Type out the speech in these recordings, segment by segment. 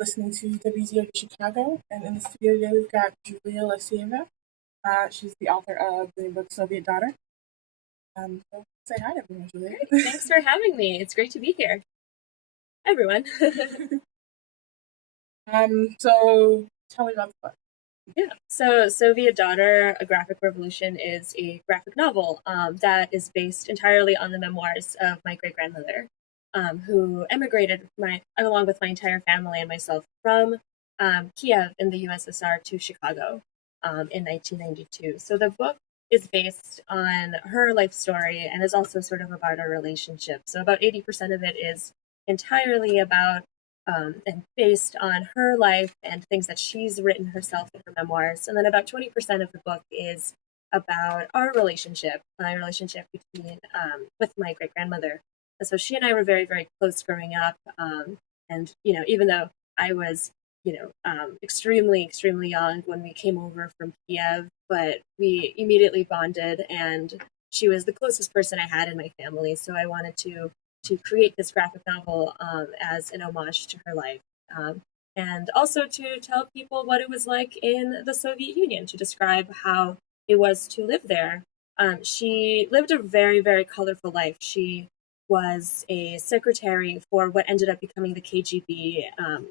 listening to WZRD Chicago, and in the studio today we've got Julia Alekseyeva. She's the author of the book Soviet Daughter. So say hi to everyone, Julia. Great. Thanks for having me. It's great to be here. Hi, everyone. So tell me about the book. Yeah. So, Soviet Daughter, A Graphic Revolution is a graphic novel that is based entirely on the memoirs of my great grandmother, who emigrated along with my entire family and myself from Kiev in the USSR to Chicago in 1992. So the book is based on her life story and is also sort of about our relationship. So about 80% of it is entirely about and based on her life and things that she's written herself in her memoirs. And then about 20% of the book is about our relationship, my relationship between with my great grandmother. And so she and I were very, very close growing up. And even though I was, extremely, extremely young when we came over from Kiev, but we immediately bonded, and she was the closest person I had in my family. So I wanted to create this graphic novel as an homage to her life. And also to tell people what it was like in the Soviet Union, to describe how it was to live there. She lived a very, very colorful life. She was a secretary for what ended up becoming the KGB.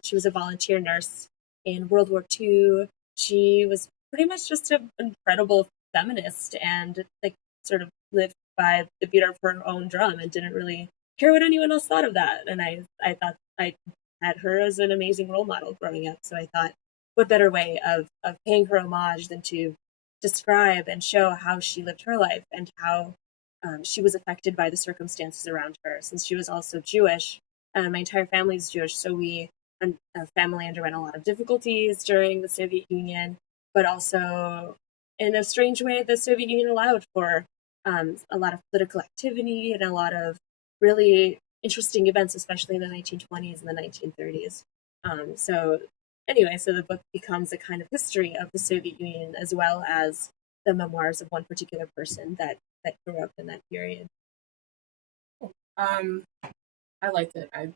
She was a volunteer nurse in World War II. She was pretty much just an incredible feminist and like sort of lived by the beat of her own drum and didn't really care what anyone else thought of that. And I thought I had her as an amazing role model growing up. So I thought, what better way of paying her homage than to describe and show how she lived her life and how she was affected by the circumstances around her. Since she was also Jewish, my entire family is Jewish, so our family underwent a lot of difficulties during the Soviet Union, but also in a strange way, the Soviet Union allowed for a lot of political activity and a lot of really interesting events, especially in the 1920s and the 1930s. So anyway, so the book becomes a kind of history of the Soviet Union as well as the memoirs of one particular person that grew up in that period. Um, I liked it. I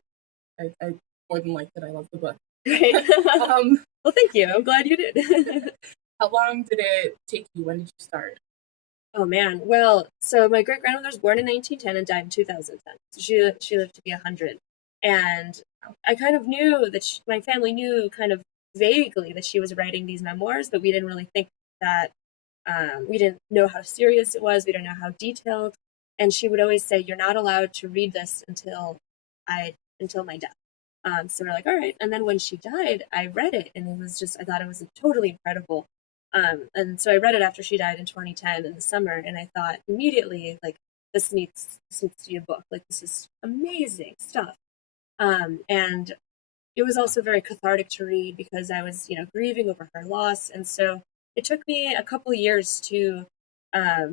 more than liked it. I loved the book. Great. Well, thank you. I'm glad you did. How long did it take you? When did you start? Oh man. Well, so my great grandmother was born in 1910 and died in 2010. So she lived to be 100, and I kind of knew that my family knew kind of vaguely that she was writing these memoirs, but we didn't really think that we didn't know how serious it was. We didn't know how detailed. And she would always say, "You're not allowed to read this until my death." So we're like, all right. And then when she died, I read it, and it was just I thought it was totally incredible. And so I read it after she died in 2010 in the summer, and I thought immediately, like, this needs to be a book. Like, this is amazing stuff. And it was also very cathartic to read because I was, grieving over her loss, and so it took me a couple of years to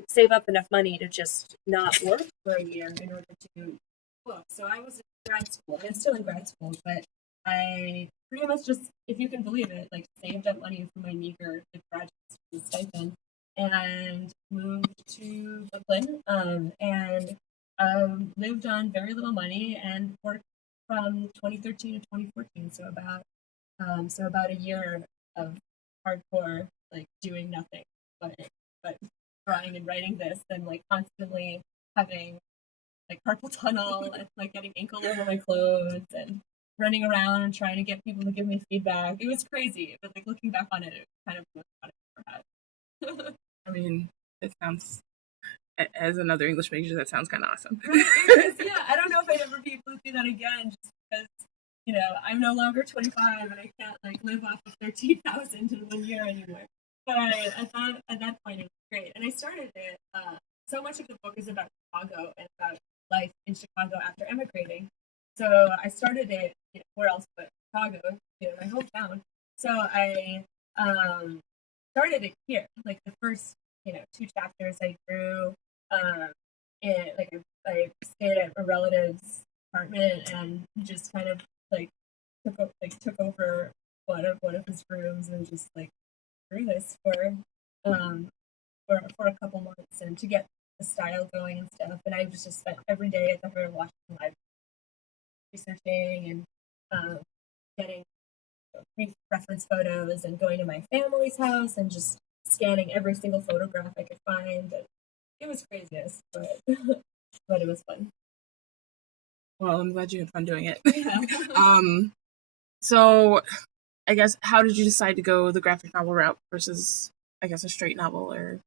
save up enough money to just not work for a year in order to book. So I was in grad school, and I'm still in grad school, but I pretty much just, if you can believe it, like saved up money for my meager graduate student stipend and moved to Brooklyn and lived on very little money and worked from 2013 to 2014. So about a year of hardcore, like doing nothing but but drawing and writing this, and like constantly having like carpal tunnel and like getting ink all over my clothes and running around and trying to get people to give me feedback. It was crazy, but like looking back on it, it was kind of the most fun I ever had. I mean, it sounds as another English major, that sounds kind of awesome. Yeah, I don't know if I'd ever be able to do that again, just because I'm no longer 25 and I can't like live off of 13,000 in 1 year anymore. But I thought at that point it was great, and I started it. So much of the book is about Chicago and about life in Chicago after emigrating. So I started it, where else but Chicago, my hometown. So I started it here. Like the first, two chapters I drew, I stayed at a relative's apartment and just kind of like took over one of his rooms and just like drew this um for a couple months and to get the style going and stuff. And I just spent every day at the Washington Library researching and getting reference photos and going to my family's house and just scanning every single photograph I could find. And it was craziness, but but it was fun. Well, I'm glad you had fun doing it. Yeah. So I guess, how did you decide to go the graphic novel route versus, I guess, a straight novel or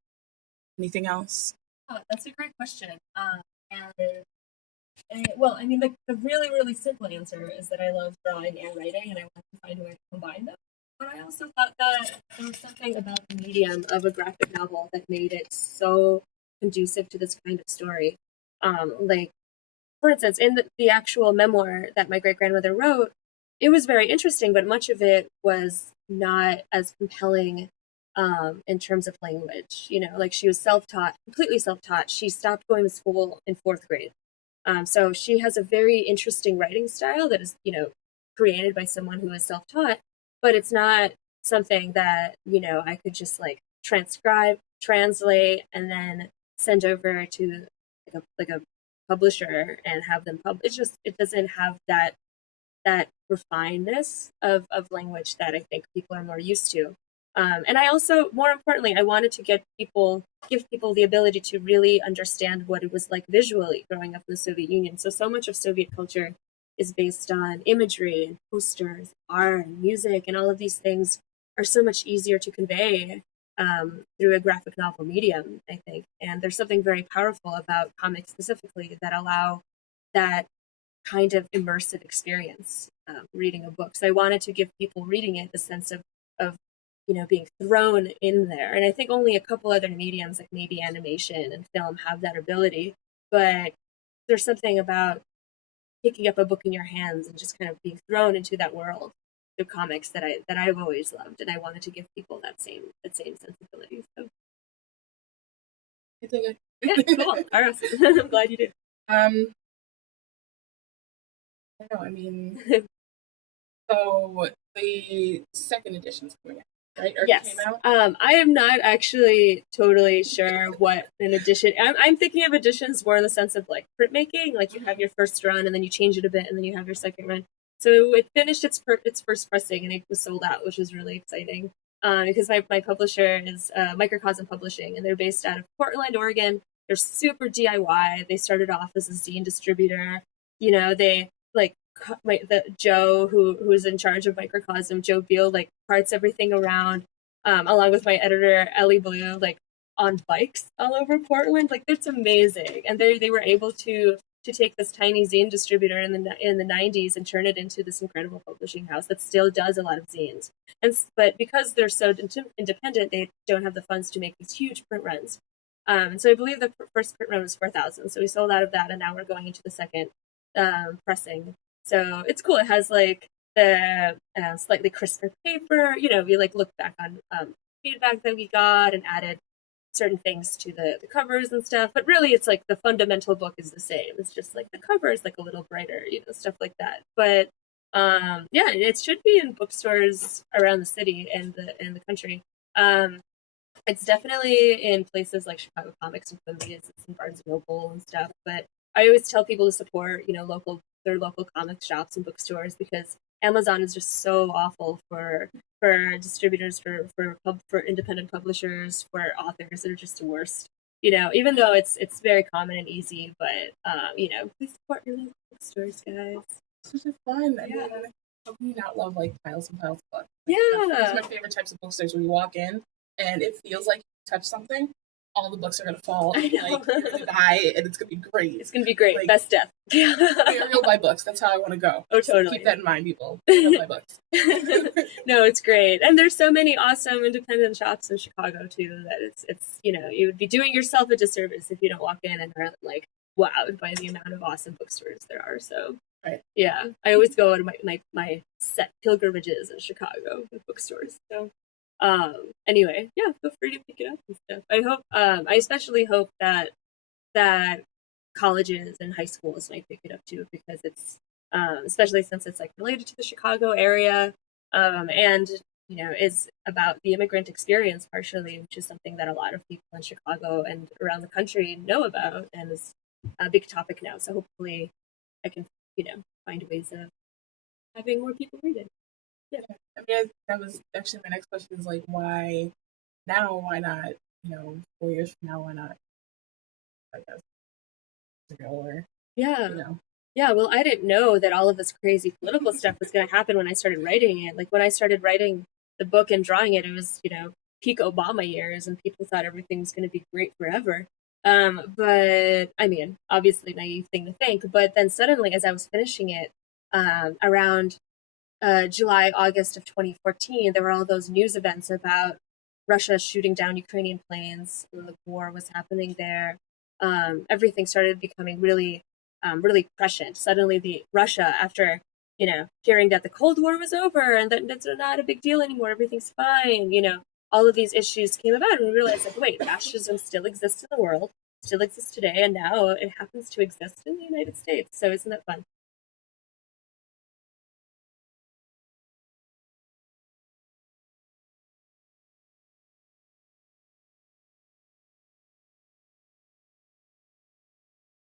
anything else? Oh, that's a great question. Well, I mean, the really, really simple answer is that I love drawing and writing, and I want to find a way to combine them. But I also thought that there was something about the medium of a graphic novel that made it so conducive to this kind of story. Like, for instance, in the actual memoir that my great grandmother wrote, it was very interesting, but much of it was not as compelling in terms of language. You know, like she was self taught, completely self taught. She stopped going to school in fourth grade. So she has a very interesting writing style that is, created by someone who is self taught, but it's not something that, I could just like transcribe, translate, and then send over to like a publisher and have them It's just, it doesn't have that refinedness of language that I think people are more used to. And I also, more importantly, I wanted to give people the ability to really understand what it was like visually growing up in the Soviet Union. So much of Soviet culture is based on imagery and posters, art, and music, and all of these things are so much easier to convey through a graphic novel medium, I think. And there's something very powerful about comics specifically that allow that kind of immersive experience reading a book. So I wanted to give people reading it the sense of being thrown in there. And I think only a couple other mediums, like maybe animation and film, have that ability. But there's something about picking up a book in your hands and just kind of being thrown into that world through comics that I've always loved, and I wanted to give people that same sensibility. So I think it. Yeah, cool. All right. I'm glad you do. I don't know. I mean, so the second edition's coming out, right? Or Yes. came out? I am not actually totally sure what an edition. I'm thinking of editions more in the sense of like printmaking. Like you have your first run and then you change it a bit and then you have your second run. So it finished its first pressing and it was sold out, which was really exciting. Because my publisher is Microcosm Publishing, and they're based out of Portland, Oregon. They're super DIY. They started off as a zine distributor. They like Joe, who's in charge of Microcosm, Joe Beal, like carts everything around, along with my editor Ellie Blue, like on bikes all over Portland. Like it's amazing, and they were able to take this tiny zine distributor in the 90s and turn it into this incredible publishing house that still does a lot of zines. But because they're so independent, they don't have the funds to make these huge print runs. And so I believe the first print run was 4,000. So we sold out of that, and now we're going into the second pressing. So it's cool. It has like the slightly crisper paper. We like look back on feedback that we got and added certain things to the covers and stuff. But really, it's like the fundamental book is the same. It's just like the cover is like a little brighter, stuff like that. But yeah, it should be in bookstores around the city and the country. It's definitely in places like Chicago Comics and Movies. It's in Barnes and Noble and stuff. But I always tell people to support, their local comic shops and bookstores, because Amazon is just so awful for distributors, for independent publishers, for authors that are just the worst. Even though it's very common and easy, but please support your local bookstores, guys. It's just fun. I Yeah. mean, how can you not love like piles and piles of books? Yeah. Those are my favorite types of bookstores where you walk in and it feels like you touch something. All the books are gonna fall. I know. Like you're gonna die, and it's gonna be great. It's gonna be great. Like, Best death. Burial by books. That's how I want to go. Oh, So totally. keep that in mind, people. Burial by books. No, it's great, and there's so many awesome independent shops in Chicago too that it's you would be doing yourself a disservice if you don't walk in and are like wowed by the amount of awesome bookstores there are. So right. Yeah, I always go to my set pilgrimages in Chicago with bookstores. So anyway, yeah, feel free to pick it up and stuff. I especially hope that colleges and high schools might pick it up too, because it's especially since it's like related to the Chicago area, and is about the immigrant experience partially, which is something that a lot of people in Chicago and around the country know about and is a big topic now. So hopefully I can find ways of having more people read it. Yeah. mean, that was actually my next question is like, why now? Why not, 4 years from now? Why not, I guess, ago or, Yeah. you know? Yeah, well, I didn't know that all of this crazy political stuff was going to happen when I started writing it. Like when I started writing the book and drawing it, it was, peak Obama years, and people thought everything was going to be great forever. But I mean, obviously, naive thing to think. But then suddenly, as I was finishing it, around July, August of 2014, there were all those news events about Russia shooting down Ukrainian planes. The war was happening there. Everything started becoming really prescient. Suddenly, the Russia, after hearing that the Cold War was over and that that's not a big deal anymore, everything's fine. All of these issues came about, and we realized, like, wait, fascism still exists in the world, still exists today, and now it happens to exist in the United States. So isn't that fun?